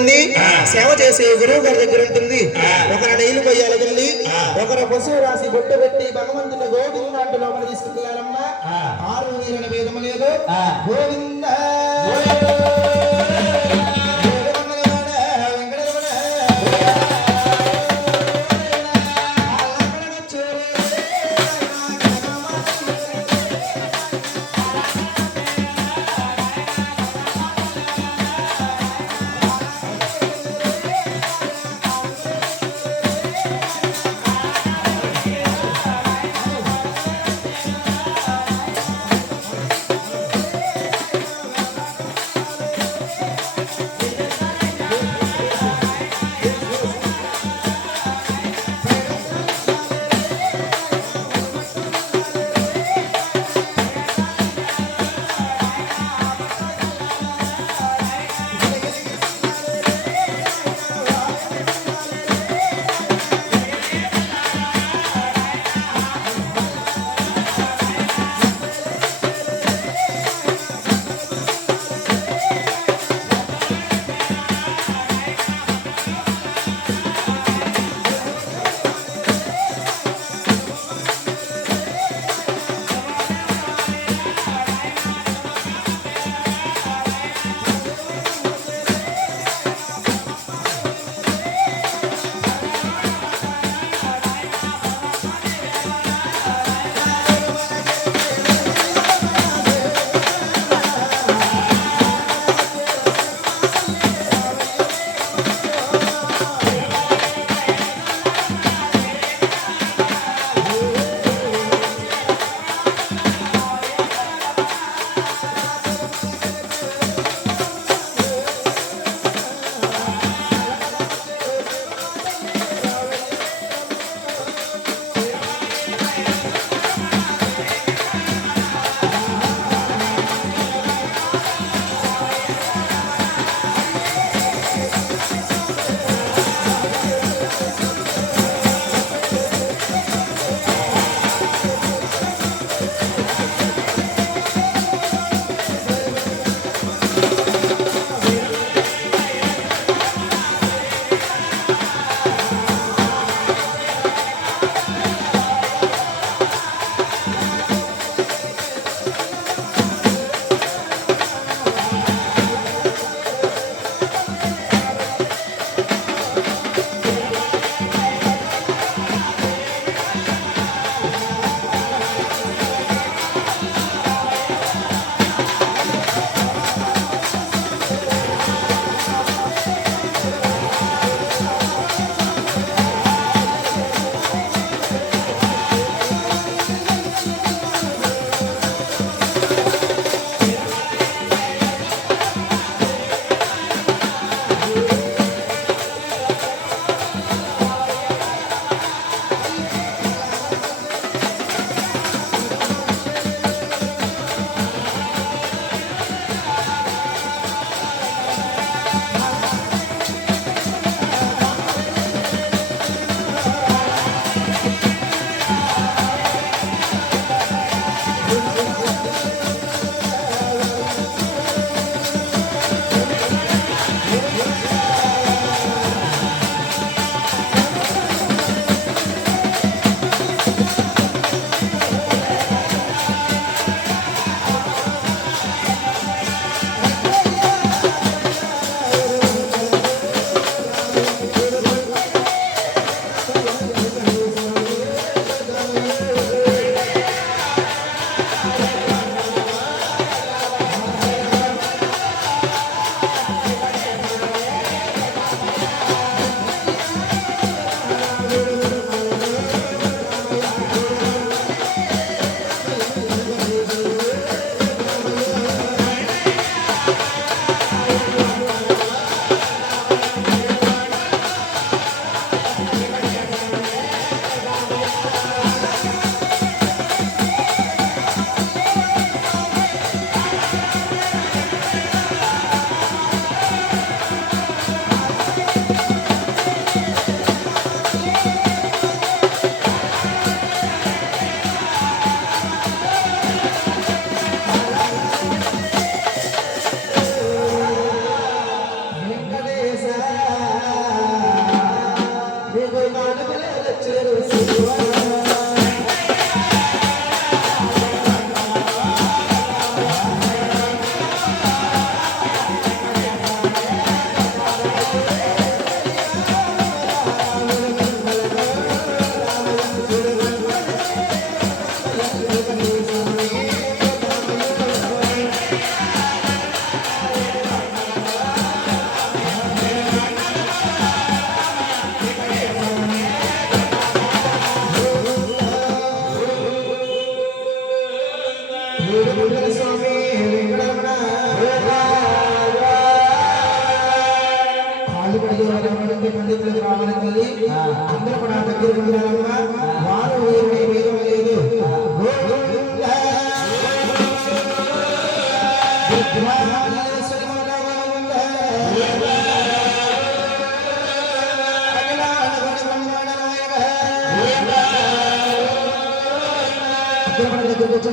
ఉంటుంది. సేవ చేసే గురువు గారి దగ్గర ఉంటుంది. ఒకరు నీళ్ళు కొయ్యాలి వెళ్ళి ఒకరు పశువు రాసి బొట్టు పెట్టి భగవంతుని గోవింద అంటూ లోపల తీసుకెళ్ళాలమ్మా ఆరు వీరన భేదము లేదు. గోవింద.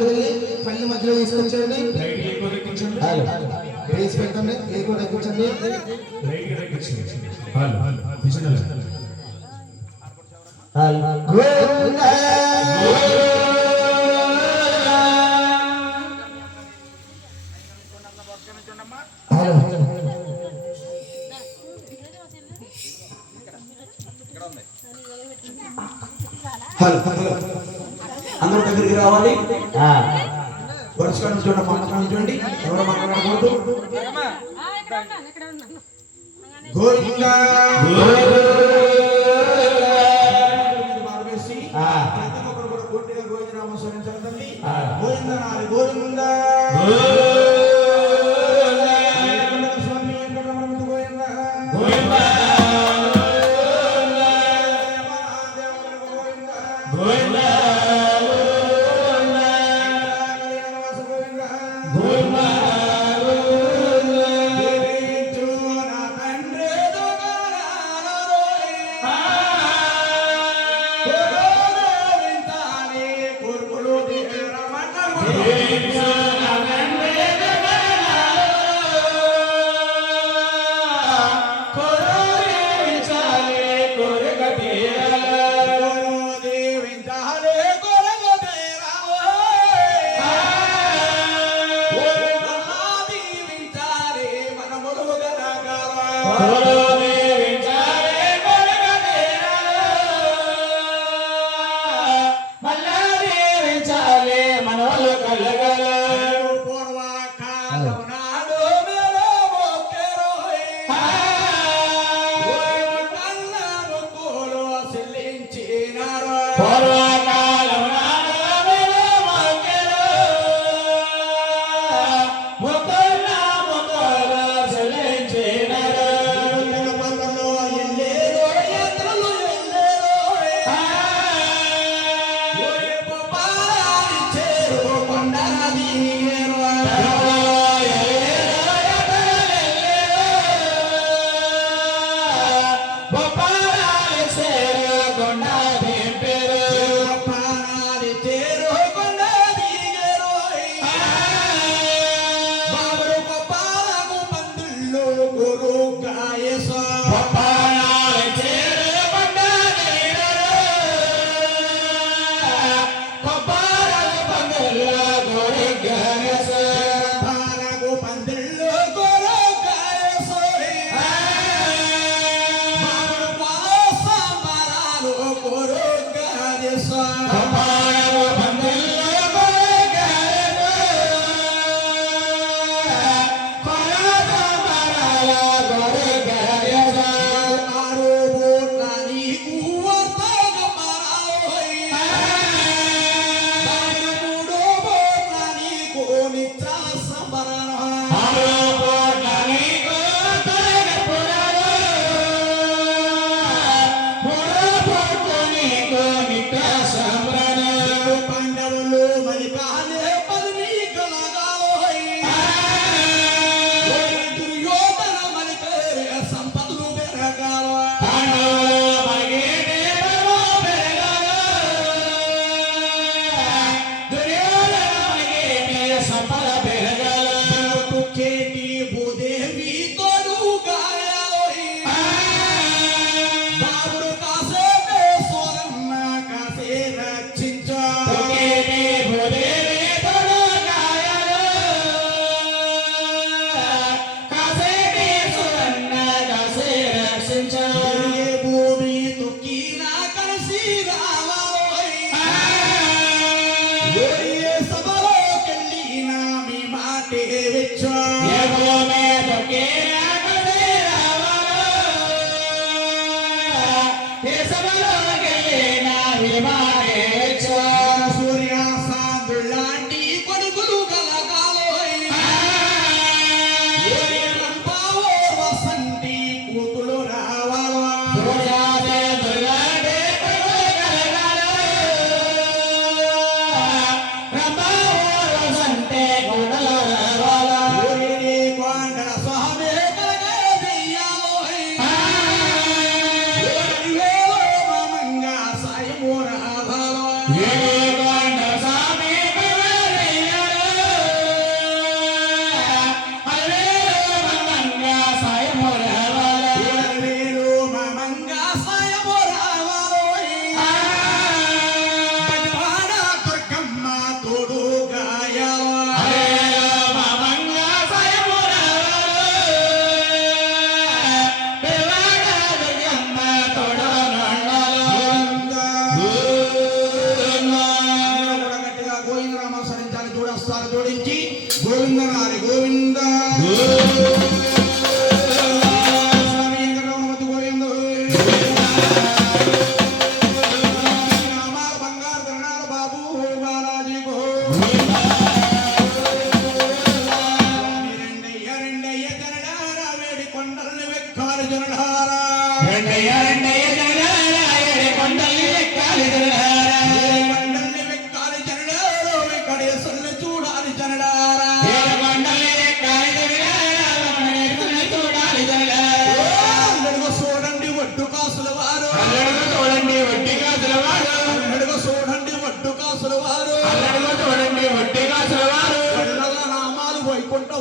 వెళ్ళి పల్లి మధ్యలో తీసుకొచ్చండి రేస్ పెట్టండి. ఏ కూడా తగ్గించండి హలో హలో అందరి దగ్గరికి రావాలి. వరుసకొని చూడండి పక్కన చూడండి. ఎవరు మాట్లాడకూడదు? గోవిందా. Bora!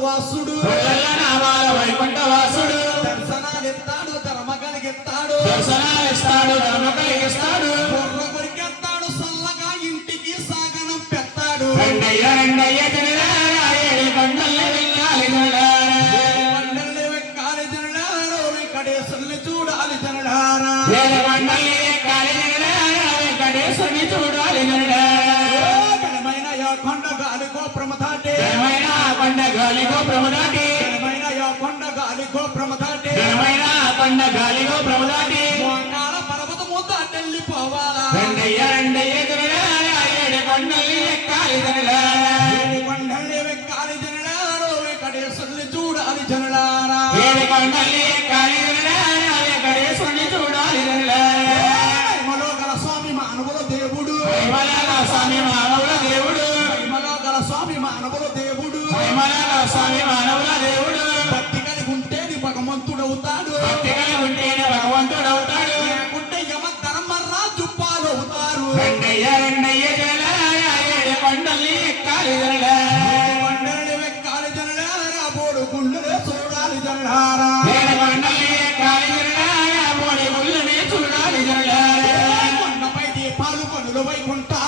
వాసుడు. నామాల వైకుంఠవాసుడు దర్శనాలు ఇస్తాడు ధర్మ కలిగిస్తాడు దర్శనాలు ఇస్తాడు ధర్మ కలిగిస్తాడు కొరికెత్తాడు సల్లగా ఇంటికి సాగనం రెండయ్య రెండయ్య వెళ్ళాలి చూడాలి చూడాలి కొండ గాలి గోపురమ దాటే. కొండ గాలి గోపురము దాటి. ఘనమైన యా కొండ గాలి గోపురము దాటి. ఘనమైన కొండ గాలి గోపురము దాటి. మోకాల పర్వతము దాటెళ్ళి పోవాలా రెండయ్య రెండయ్య జనడారా ఏడు కొండల్ని ఎక్కాలి జనడారా ఏడు కొండల్ని ఎక్కాలి జనడారో వెంకటేశ్వరుని చూడాలి జనడారా ఏడు కొండల్ని নব্বই ঘণ্টা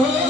Oh.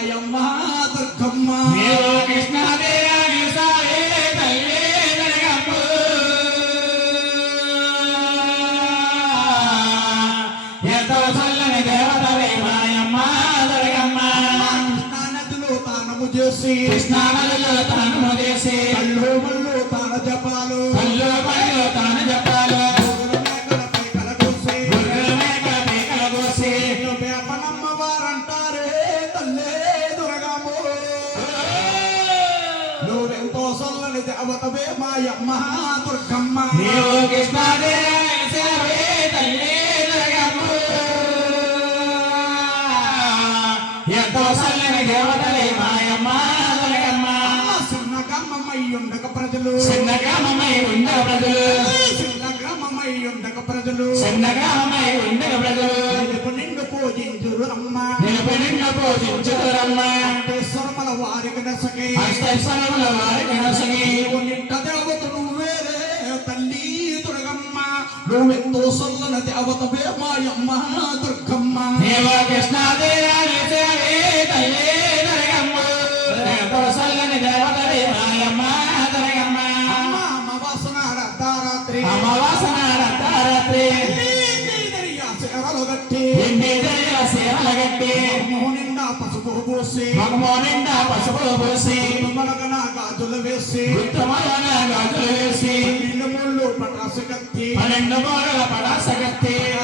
జరగమ్మ. కృష్ణా నదిలో తానము చేసి కృష్ణా ఎంతో చల్లని దేవతలే మాయమ్మ గ్రామమై ఉండక ప్రజలు. చిన్న గ్రామమై ఉండ ప్రజలు. చిన్న గ్రామమై ఉండక ప్రజలు. ప్రజలు నిలుపు నిండు పూజించురు అమ్మ నిలుపు నిన్న పూజించురమ్మ సొరమల వారికి నసకి అష్టైశ్వర్యముల వారికి నొసగి సొల్లన మాయమ్మ దుర్గమ్మ నీవు కృష్ణ పూసి మగమో నిండా పసుపు పూసి మలగన గాజులు వేసి ఉత్తమమైన గాజులు వేసి నీళ్ళు ముళ్ళు పటాసు కత్తి పన్నెండు పడాసగత్తి పటాసు కత్తిని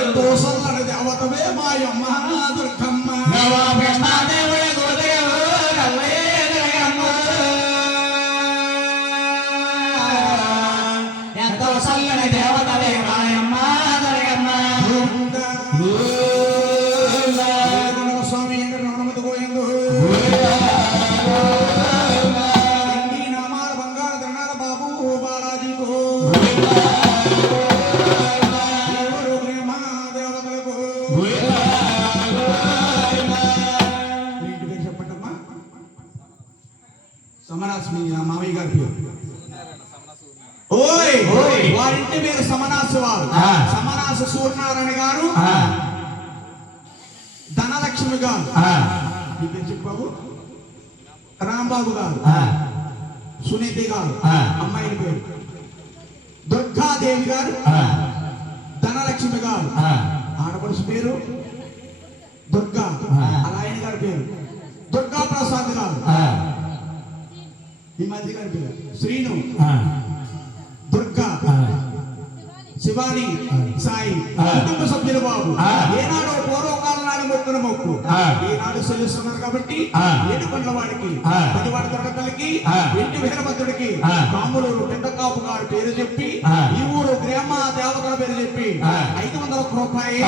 ఎంతో సన్నని దేవతవే మాయమ్మ దుర్గమ్మ సమనాసు సూర్యనారాయణ గారు ధనలక్ష్మి గారు. బాబు రాంబాబు గారు. సునీతి గారు. అమ్మాయి పేరు. దుర్గాదేవి గారు. ధనలక్ష్మి గారు. ఆడపడుచు పేరు దుర్గా. ఆ. అలాయన గారి పేరు దుర్గా ప్రసాద్ గారు ఈ మధ్య గారి పేరు శ్రీను. శివాని సాయి. కుటుంబ సభ్యులు బాబు. ఏనాడు పూర్వకాలం నాడు మొక్కున మొక్కు ఆ. ఈనాడు చెల్లిస్తున్నారు కాబట్టి ఆ. ఏడుకొండల వాడికి. పదివాడి దొరకతలకి ఆ. ఇంటి వీరభద్రుడికి. కాములూరు పెద్ద కాపు గారి పేరు చెప్పి. ఈ ఊరు గ్రామ దేవతల పేరు చెప్పి. ఐదు వందల రూపాయలు